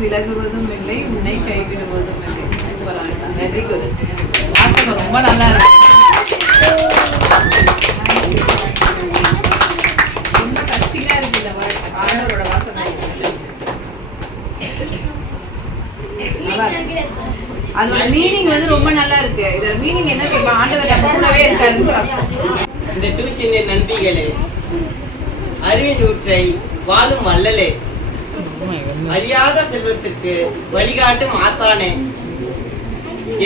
விலகுவதும் இல்லை, உன்னை கைவிடுவதும் இல்லை. Very good. வாசனை ரொம்ப நல்லா இருக்கு. ரொம்ப டச்சிங்கா இருக்கு இந்த ஆண்டவரோட வாசனை. அதோட மீனிங் வந்து ரொம்ப நல்லா இருக்கு. இதோட மீனிங் என்ன தெரியுமா? ஆண்டவர் நம்ம கூடவே இருக்காருன்னு. இந்த டியூஷனின் நண்பிகளே, அறிவின் ஊற்றை வாழும் வள்ளலே, அழியாத செல்வத்திற்கு வழிகாட்டும் ஆசானே,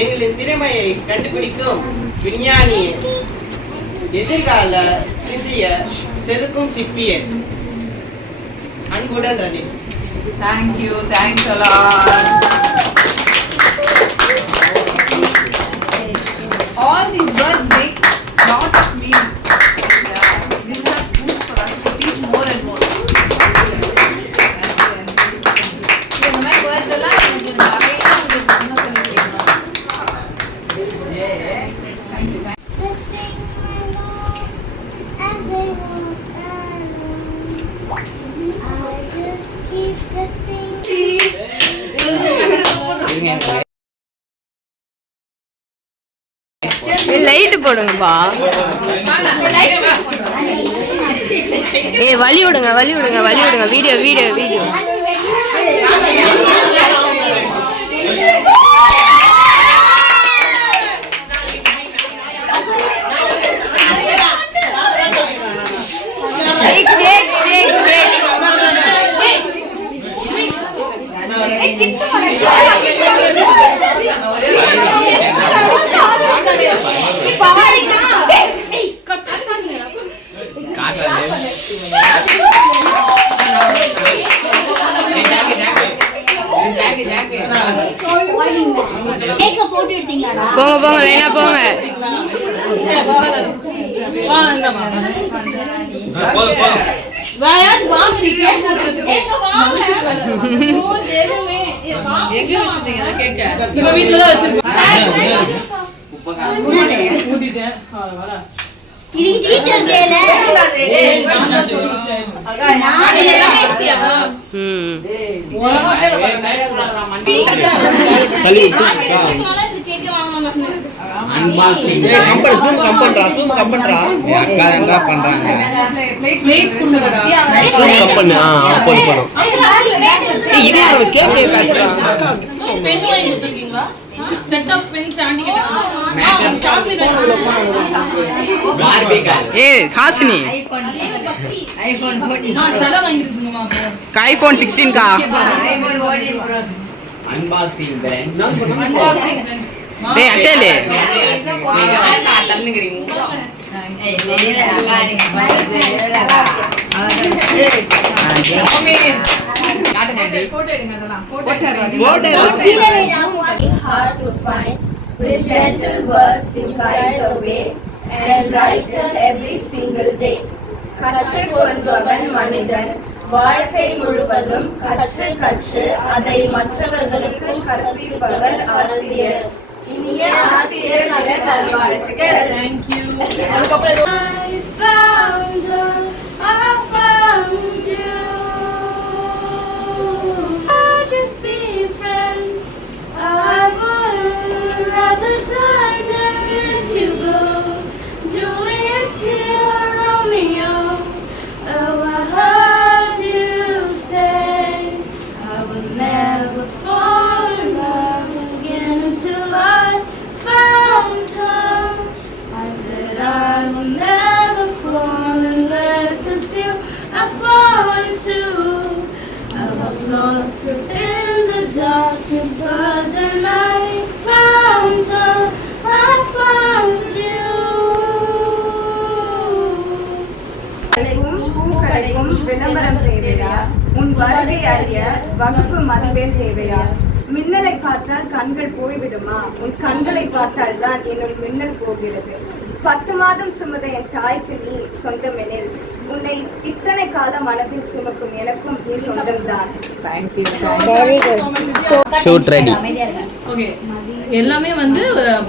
எங்களின் திறமையை கண்டுபிடிக்கும் விஞ்ஞானியே, எதிர்கால சிந்திய செதுக்கும் சிப்பியே, அன்புடன் Ravi. Thank you. Thanks a lot. All these words make lot of meaning. Gives us boost for us to teach more and more. இந்த மாதிரி words எல்லாம் எனக்கு நிறைய உங்களுக்கு பண்ண சொல்லிருக்கீங்க. லைட் போடுங்கப்பா. வழி விடுங்க, வழி விடுங்க, வழி விடுங்க. Video video video. போங்க போங்க, லைனா போங்க. ஹாசினி iPhone 16 का अनबॉक्सिंग ब्रांड டேய் அட்டேலே with gentle words you guide the way and brighten every single day. கற்றுக்கொள்பவன் மனிதன், வாழ்க்கை முழுவதும் கற்று கற்று அதை மற்றவர்களுக்கு கற்பிப்பவர் ஆசிரியர். இனிய ஆசிரியர் நல்வாழ்த்துக்கள். Thank you. Lost in the darkness, but then I found her. I found you. பூக்கடைக்கும் விளம்பரம் தேவையா? உன் வருகை அறிய வகுப்பு மதிப்பெண் தேவையா? மின்னலை பார்த்தால் கண்கள் போய்விடுமா? உன் கண்களை பார்த்தால் தான் என்னுள் மின்னல் போகிறது. 10 மாதம் சுமந்த என் தாய்க்கு நீ சொந்தம் எனில், உன்னை இத்தனை கால மனதில் சுமக்கும் எனக்கும் நீ சொந்தம் தான். Shoot ready. ஓகே, எல்லாமே வந்து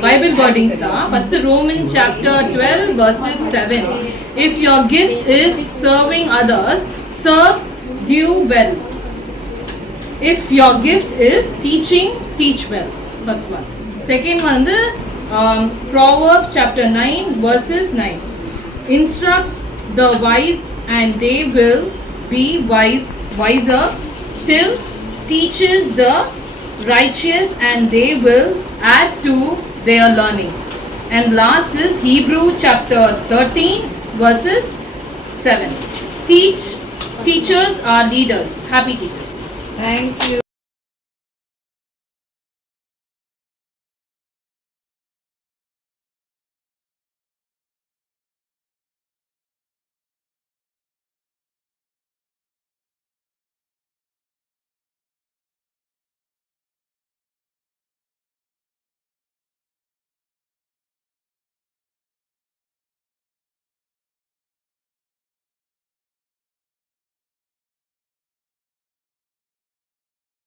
பைபிள் வேர்டிங்ஸ் தான். First Roman chapter 12 verses 7. If your gift is serving others, serve due well. if your gift is teaching, teach well. First one. Second one வந்து Proverbs chapter 9 verses 9. Instruct the wise and they will be wiser till teaches the righteous and they will add to their learning. And last is Hebrew chapter 13 verses 7. Teachers are leaders. Happy teachers. Thank you.